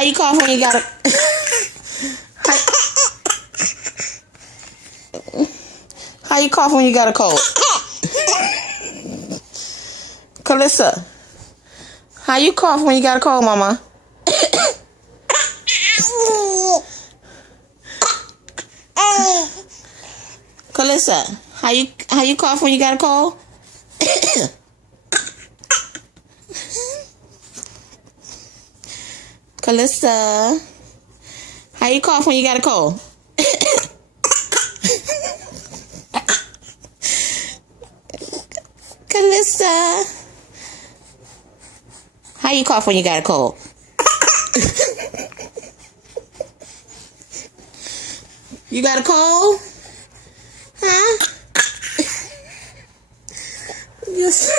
How you cough when you got a... How you cough when you got a cold? Kalissa, how you cough when you got a cold, mama? Kalissa, how you cough when you got a cold? Kalissa, how you cough when you got a cold? Kalissa, how you cough when you got a cold? You got a cold? Huh? Yes.